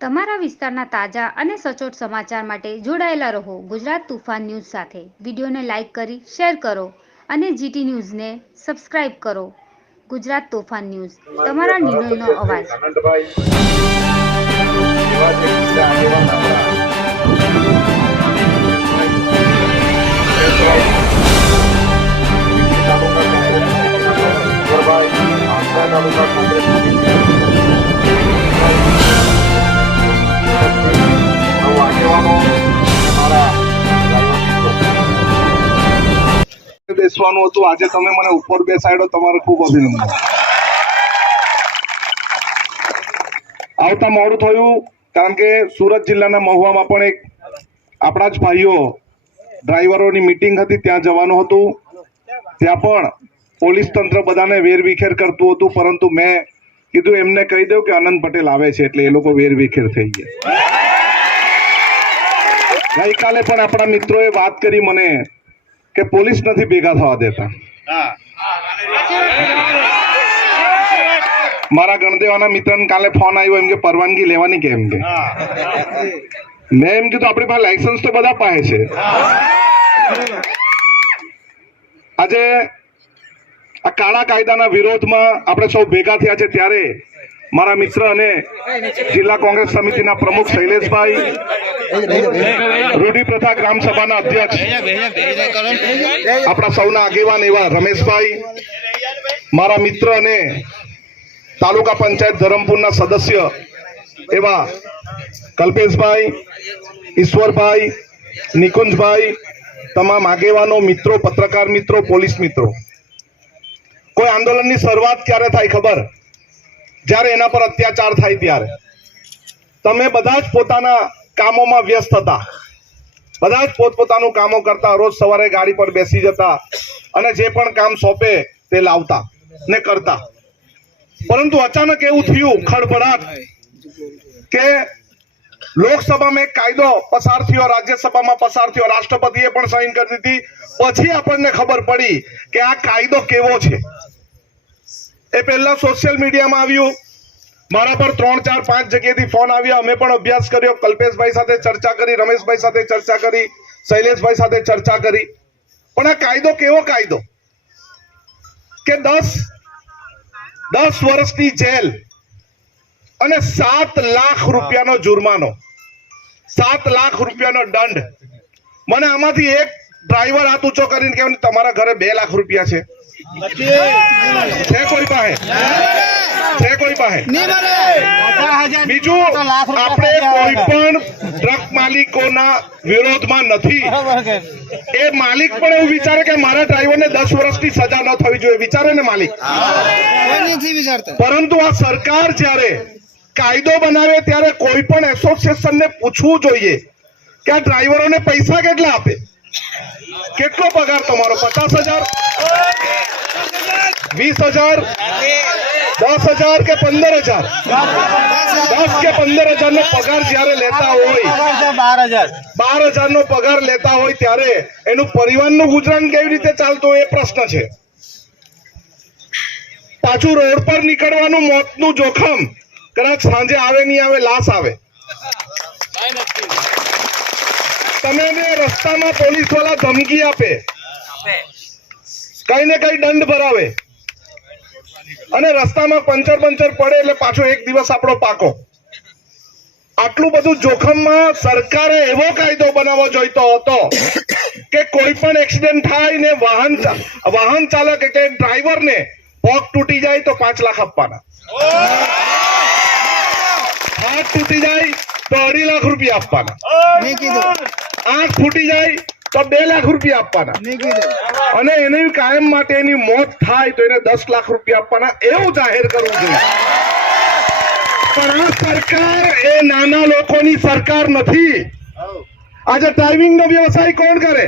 તમારા વિસ્તારના તાજા અને સચોટ સમાચાર માટે જોડાયેલા રહો ગુજરાત તુફાન ન્યૂઝ સાથે। વિડીયોને લાઇક કરી શેર કરો અને જીટી ન્યૂઝને સબસ્ક્રાઇબ કરો। ગુજરાત તોફાન ન્યૂઝ, તમારા નિર્ણયનો અવાજ। બેસવાનું હતું, આજે તમે મને ઉપર બેસાડ્યો, તમારો ખૂબ અભિનંદન। આવતા મોડું થયું કારણ કે સુરત જિલ્લાના મહુવામાં પણ એક આપણા જ ભાઈઓ ડ્રાઈવરોની મીટિંગ હતી, ત્યાં જવાનું હતું। ત્યાં પણ પોલીસ તંત્ર બધાને વેરવિખેર કરતું હતું, પરંતુ મેં કીધું એમને કહી દઉં કે અનંત પટેલ આવે છે એટલે એ લોકો વેરવિખેર થઈ ગયા। ગઈકાલે પણ આપણા મિત્રોએ વાત કરી મને કે પોલીસ નથી ભેગા થવા દેતા। મારા ગણદેવાના મિત્રને કાલે ફોન આવ્યો, એમ કે પરવાનગી લેવાની કેમ કે મેં એમ કીધું આપણી પાસે લાયસન્સ તો બધા પાસે છે। આજે આ કાળા કાયદાના વિરોધમાં આપણે સૌ ભેગા થયા છે, ત્યારે મારા મિત્ર અને જિલ્લા કોંગ્રેસ સમિતિના પ્રમુખ શૈલેષભાઈ, રૂઢી પ્રથા ગ્રામ સભાના અધ્યક્ષ આપણા સૌના આગેવાન એવા રમેશભાઈ, મારા મિત્ર અને તાલુકા પંચાયત ધરમપુરના સદસ્ય એવા કલ્પેશભાઈ, ઈશ્વરભાઈ, નિકુંજભાઈ, તમામ આગેવાનો, મિત્રો, પત્રકાર મિત્રો, પોલીસ મિત્રો। કોઈ આંદોલનની શરૂઆત ક્યારે થાય ખબર? જ્યારે એના પર અત્યાચાર થાય ત્યારે। તમે બધા જ પોતાના કામોમાં વ્યસ્ત હતા, બધા જ પોતપોતાનું કામો કરતા, રોજ સવારે ગાડી પર બેસી જતા અને જે પણ કામ સોંપે તે લાવતા ને કરતા। પરંતુ અચાનક એવું થયું ખળભળાટ કે લોકસભામાં એક કાયદો પસાર થયો, રાજ્યસભામાં પસાર થયો, રાષ્ટ્રપતિએ પણ સાઈન કરી દીધી। પછી આપણને ખબર પડી કે આ કાયદો કેવો છે। એ પહેલા સોશિયલ મીડિયામાં આવ્યું, મારા પર 3, 4, 5 જગ્યાએથી ફોન આવ્યા, અમે પણ અભ્યાસ કર્યો, કલ્પેશભાઈ સાથે ચર્ચા કરી, રમેશભાઈ સાથે ચર્ચા કરી, શૈલેષભાઈ સાથે ચર્ચા કરી। પણ આ કાયદો કેવો કાયદો કે 10 વર્ષની જેલ અને 7 લાખ રૂપિયાનો જુર્માનો, 7 લાખ રૂપિયાનો દંડ। મને આમાંથી એક ડ્રાઈવર હાથ ઊંચો કરીને કહે તમારા ઘરે 2 લાખ રૂપિયા છે કોઈ પાસે? છે કોઈ પાસે? બીજું, આપણે કોઈ પણ ટ્રક માલિકોના વિરોધમાં નથી। એ માલિક પણ એવું વિચારે કે મારા ડ્રાઈવરને 10 વર્ષની સજા ન થવી જોઈએ, વિચારે ને માલિક। પરંતુ આ સરકાર જ્યારે કાયદો બનાવે ત્યારે કોઈ પણ એસોસિએશનને પૂછવું જોઈએ કે આ ડ્રાઈવરોને પૈસા કેટલા આપે, કેટલો પગાર તમારો? 50,000, 20,000, 10,000 કે 15,000? 10 કે 15,000 નો પગાર જયારે લેતા હોય, 12,000 નો પગાર લેતા હોય ત્યારે એનું પરિવારનું ગુજરાન કેવી રીતે ચાલતું એ પ્રશ્ન છે। પાછું રોડ પર નીકળવાનું મોતનું જોખમ, કદાચ સાંજે આવે નહીં આવે, લાશ આવે। તમે રસ્તામાં પોલીસ વાળા ધમકી આપે, કઈ ને કઈ દંડ ભરાવે અને રસ્તામાં પંચર પડે એટલે પાછો એક દિવસ આપણો પાકો। આટલું બધું જોખમમાં સરકારે એવો કાયદો બનાવવો જોઈતો હતો કે કોઈ પણ એક્સિડન્ટ થાય ને વાહન ચાલક એટલે ડ્રાઈવરને પગ તૂટી જાય તો 5 લાખ આપવાના, હાથ તૂટી જાય તો 2.5 લાખ રૂપિયા આપવાના, આંખ ફૂટી જાય તો 2 લાખ રૂપિયા આપવાના અને એને કાયમ માટે એની મોત થાય તો એને 10 લાખ રૂપિયા આપવાના, એવું જાહેર કરવું જોઈએ। પણ આ સરકાર એ નાના લોકોની સરકાર નથી। આજે ડ્રાઇવિંગ નો વ્યવસાય કોણ કરે?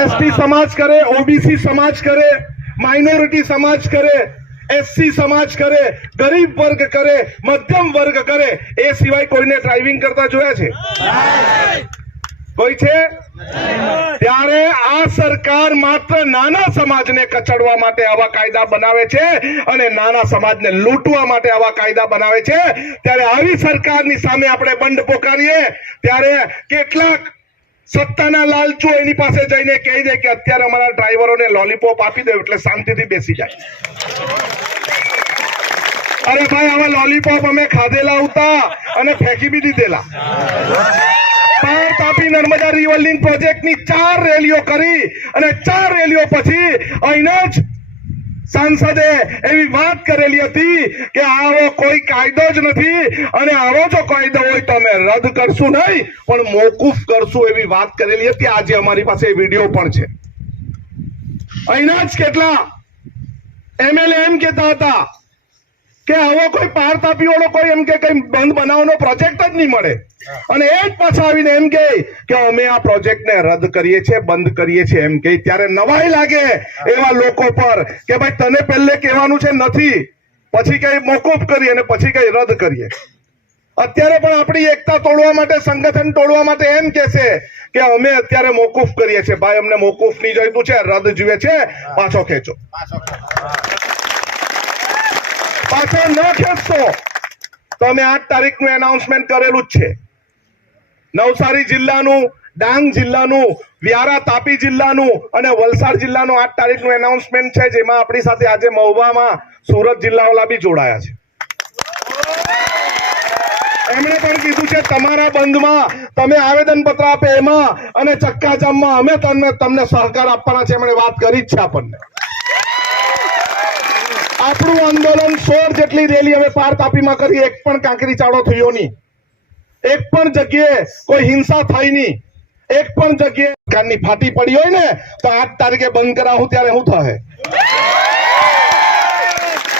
એસટી સમાજ કરે, ઓબીસી સમાજ કરે, માઇનોરિટી સમાજ કરે, એસસી સમાજ કરે, ગરીબ વર્ગ કરે, મધ્યમ વર્ગ કરે। એ સિવાય કોઈને ડ્રાઇવિંગ કરતા જોયા છે? કોઈ છે? ત્યારે આ સરકાર માત્ર નાના સમાજને કચડવા માટે આવા કાયદા બનાવે છે અને નાના સમાજને લૂંટવા માટે આવા કાયદા બનાવે છે. ત્યારે આવી સરકારની સામે આપણે બંધ પોકારીએ ત્યારે કેટલાક સત્તાના લાલચો એની પાસે જઈને કહી દે કે અત્યારે અમારા ડ્રાઈવરોને લોલીપોપ આપી દે એટલે શાંતિથી બેસી જાય. અરે ભાઈ, આવા લોલીપોપ અમે ખાધેલા હતા અને ફેંકી બી દીધેલા. પાર તાપી નર્મદા રિવરલિંક પ્રોજેક્ટની 4 રેલીઓ કરી અને 4 રેલીઓ પછી અહીંના જ સાંસદે એવી વાત કરેલી હતી કે આવો કોઈ કાયદો જ નથી અને આવો જો કાયદો હોય તો અમે રદ કરશું નહીં પણ મોકૂફ કરશું એવી વાત કરેલી હતી. આજે અમારી પાસે વિડીયો પણ છે. અહીંના જ કેટલા એમએલએ એમ કહેતા હતા કે આવો કોઈ પાર તાપી વાળો કોઈ એમ કે કઈ બંધ બનાવવાનો પ્રોજેક્ટ જ નહીં મળે અને એ જ પાછા આવીને એમ કે અમે આ પ્રોજેક્ટને રદ કરીએ છીએ, બંધ કરીએ છીએ એમ કે. ત્યારે નવાઈ લાગે એવા લોકો પર કે ભાઈ તને પહેલે કહેવાનું છે નથી, પછી કઈ મોકૂફ કરીએ અને પછી કઈ રદ કરીએ. અત્યારે પણ આપણી એકતા તોડવા માટે, સંગઠન તોડવા માટે એમ કહેશે કે અમે અત્યારે મોકૂફ કરીએ છીએ. ભાઈ, અમને મોકૂફ નહીં જોઈતું છે, રદ જોઈએ છે, પાછો ખેંચો. પાછો ન ખેંચશો તો અમે 8 તારીખનું એનાઉન્સમેન્ટ કરેલું જ છે. નવસારી જિલ્લાનું, ડાંગ જિલ્લાનું, વ્યારા તાપી જિલ્લાનું અને વલસાડ જિલ્લાનું 8 તારીખનું એનાઉન્સમેન્ટ છે, જેમાં આપણી સાથે આજે મહુવામાં સુરત જિલ્લાવાળા બી જોડાયા છે. એમણે પણ કીધું છે તમારા બંધમાં તમે આવેદન પત્ર આપે એમાં અને ચક્કાજામમાં અમે તમને સહકાર આપવાના છે. એમણે વાત કરી જ છે આપણને. આપણું આંદોલન 16 જેટલી રેલી અમે પાર તાપીમાં કરી, એક પણ કાંકરી ચાળો થયો નહીં, એક પણ જગ્યાએ કોઈ હિંસા થઈ નહીં, એક પણ જગ્યાએ કાનની ફાટી પડી હોય ને તો 8 તારીખે બંધ કરાવું ત્યારે શું થાય?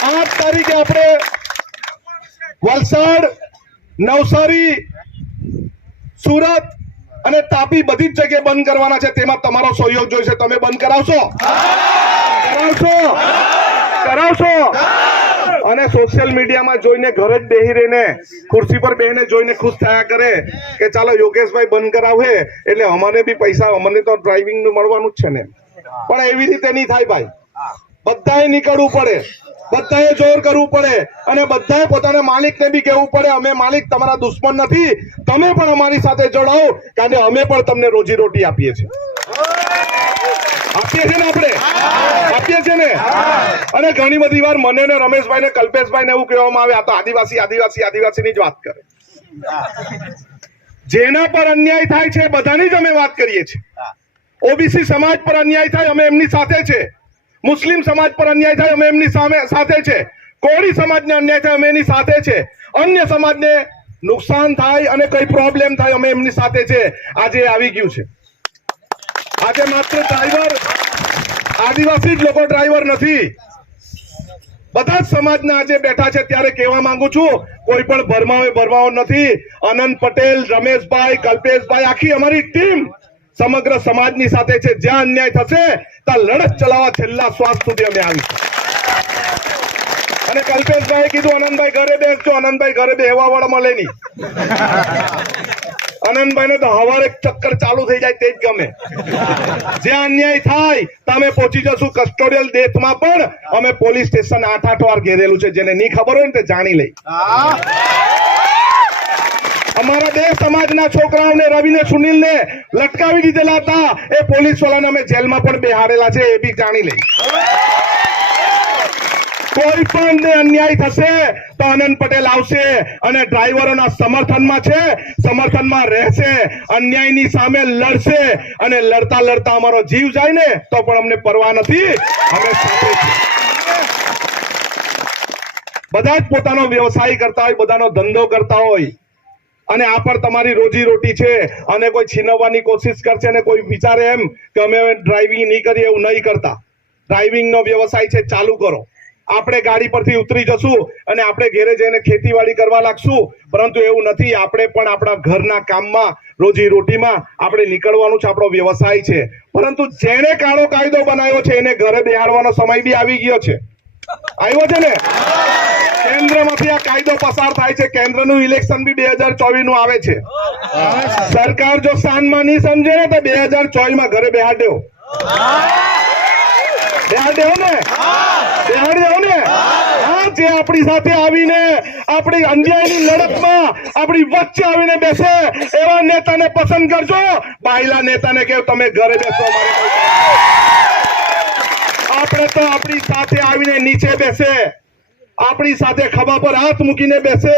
8 તારીખે આપણે વલસાડ, નવસારી, સુરત અને તાપી બધી જ જગ્યાએ બંધ કરવાના છે. તેમાં તમારો સહયોગ જોઈશે. તમે બંધ કરાવશો? કરાવશો? અને સોશિયલ મીડિયામાં જોઈને ઘરે જ બેહી રહીને ખુરશી પર બેહીને જોઈને ખુશ થયા કરે કે ચાલો યોગેશભાઈ બંધ કરાવે એટલે અમને બી પૈસા, અમને તો ડ્રાઇવિંગ નું મળવાનું જ છે ને. પણ એવી રીતે નહીં થાય ભાઈ. બધાએ નીકળવું પડે, બધાએ જોર કરવું પડે અને બધાએ પોતાના માલિકને બી કહેવું પડે અમે માલિક તમારા દુશ્મન નથી, તમે પણ અમારી સાથે જોડાઓ કારણ કે અમે પણ તમને રોજીરોટી આપીએ છીએ. આપીએ છીએ ને આપણે? આપીએ છીએ ને? અને ઘણી બધી વાર મને ને રમેશભાઈ ને કલ્પેશભાઈ ને એવું કહેવામાં આવે આ તો આદિવાસીની જ વાત કરે. જેના પર અન્યાય થાય છે બધાની જ અમે વાત કરીએ છીએ. ઓબીસી સમાજ પર અન્યાય થાય અમે એમની સાથે છે, મુસ્લિમ સમાજ પર અન્યાય થાય અમે એમની સાથે છે, કોળી સમાજને અન્યાય થાય અમે એની સાથે છે, અન્ય સમાજને નુકસાન થાય અને કોઈ પ્રોબ્લેમ થાય અમે એમની સાથે છે. આજે આવી ગયું છે. આજે માત્ર ડ્રાઈવર આદિવાસી જ લોકો ડ્રાઈવર નથી, બધા જ સમાજના આજે બેઠા છે. ત્યારે કહેવા માંગુ છું કોઈ પણ ભરમાવો નથી. આનંદ પટેલ, રમેશભાઈ, કલ્પેશભાઈ, આખી અમારી ટીમ સમગ્ર સમાજની સાથે છે. જ્યાં અન્યાય થશે ત્યાં લડત ચલાવવા છેલ્લા શ્વાસ સુધી અમે આવીશું. અને કલ્પેશભાઈ કીધું આનંદભાઈ ઘરે બેસજો. આનંદભાઈ ઘરે બેહવા વાળા મળે નહીં. આનંદભાઈ ને તો હવારે ચક્કર ચાલુ થઈ જાય તે જ ગમે. જ્યાં અન્યાય થાય તમે પહોંચી જશું. કસ્ટોડિયલ ડેથમાં પણ અમે પોલીસ સ્ટેશન 8 વાર ઘેરેલું છે. જેને નહીં ખબર હોય ને તે જાણી લે. અમારા 2 સમાજના છોકરાઓને રવિને, સુનિલને લટકાવી દીધેલા હતા. એ પોલીસ વાળાને અમે જેલમાં પણ બેહાડેલા છે. એ બી જાણી લે. કોઈ પણ અન્યાય થશે તો આનંદ પટેલ આવશે અને ડ્રાઈવરોના સમર્થનમાં છે, સમર્થનમાં રહેશે, અન્યાયની સામે લડશે અને લડતા લડતા અમારો જીવ જાય ને તો પણ અમને પરવા નથી. અમે સાથે છીએ. બધા જ પોતાનો વ્યવસાય કરતા હોય, બધાનો ધંધો કરતા હોય અને આ પર તમારી રોજી રોટી છે અને કોઈ છીનવવાની કોશિશ કરશે અને કોઈ વિચારે એમ કે અમે ડ્રાઇવિંગ નહીં કરીએ, એવું નહીં કરતા. ડ્રાઇવિંગનો વ્યવસાય છે, ચાલુ કરો. આપણે ગાડી પરથી ઉતરી જશું અને આપણે ઘેરે જઈને ખેતીવાડી કરવા લાગશું, પરંતુ એવું નથી. આપણે પણ આપણા ઘરના કામમાં, રોજી રોટીમાં આપણે નીકળવાનું છે. આપણો વ્યવસાય છે. પરંતુ જેણે કાળો કાયદો બનાવ્યો છે એને ઘરે બેહાડવાનો સમય બી આવી ગયો છે. આવ્યો છે ને? કેન્દ્રમાંથી આ કાયદો પસાર થાય છે. કેન્દ્રનું ઇલેક્શન બી 2024 નું આવે છે. સરકાર જો સાનમાં નહીં સમજે ને તો 2024 માં ઘરે બેહાડ દેવો. બેહાડ દેવો ને? બેહાડ દેવો ને? હા, જે આપણી સાથે આવીને આપણી અન્યાયની લડતમાં આપણી વચ્ચે આવીને બેસે એવા નેતાને પસંદ કરજો. બાયલા નેતાને કહો તમે ઘરે બેસો. આપણે તો આપણી સાથે આવીને નીચે બેસે, આપણી સાથે ખભા પર હાથ મૂકીને બેસે,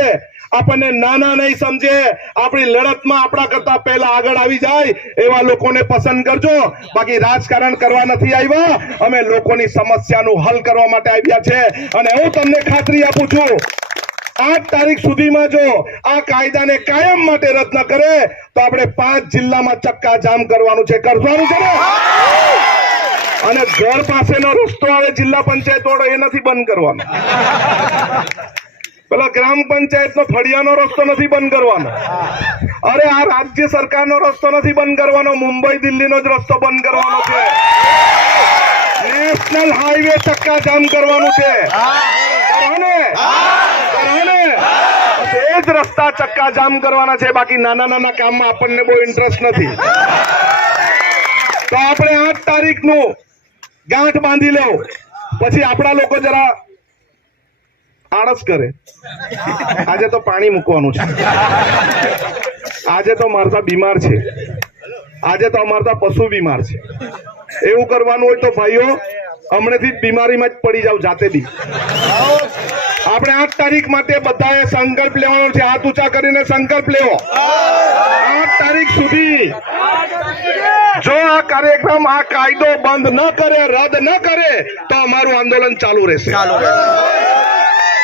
આપણને નાના નહીં સમજે, આપણી લડતમાં આપણા કરતા પહેલા આગળ આવી જાય એવા લોકોને પસંદ કરજો. બાકી રાજકારણ કરવા નથી આવ્યા, અમે લોકોની સમસ્યાનું હલ કરવા માટે આવ્યા છે. અને હું તમને ખાતરી આપું છું, 8 તારીખ સુધીમાં જો આ કાયદાને કાયમ માટે રદ ન કરે તો આપણે 5 જિલ્લામાં ચક્કા જામ કરવાનું છે. કરવાનું છે ને? અને ઘર પાસેનો રસ્તો આવે જિલ્લા પંચાયત વાળો એ નથી બંધ કરવાનો. પેલા ગ્રામ પંચાયતનો ફળિયાનો રસ્તો નથી બંધ કરવાનો. અરે આ રાજ્ય સરકારનો રસ્તો નથી બંધ કરવાનો, મુંબઈ દિલ્હીનો જ રસ્તો બંધ કરવાનો છે. નેશનલ હાઈવે ચક્કા જામ કરવાનું છે. એ જ રસ્તા ચક્કા જામ કરવાના છે. બાકી નાના નાના કામમાં આપણને બહુ ઇન્ટરેસ્ટ નથી. તો આપણે 8 તારીખનું ગાંઠ બાંધી લેવો. પછી આપણા લોકો જરા આળસ કરે. આજે તો પાણી મૂકવાનું છે, આજે તો મારતા બીમાર છે, આજે તો અમારતા પશુ બીમાર છે. એવું કરવાનું હોય તો ભાઈઓ હમણાંથી જ બીમારીમાં જ પડી જાવ જાતે બી. આપણે 8 તારીખ માટે બધાએ સંકલ્પ લેવાનો છે. હાથ ઊંચા કરીને સંકલ્પ લેવો. 8 તારીખ સુધી જો આ કાર્યક્રમ, આ કાયદો બંધ ન કરે, રદ ન કરે તો અમારું આંદોલન ચાલુ રહેશે.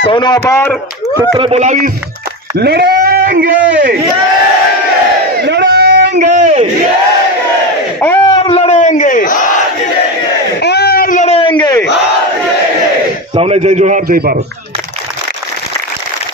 સૌનો આભાર. સૂત્ર બોલાવીશ. લડેંગે, લડેંગે और लड़ेंगे और लड़ेंगे. સૌને જય જોહાર, જય ભારત.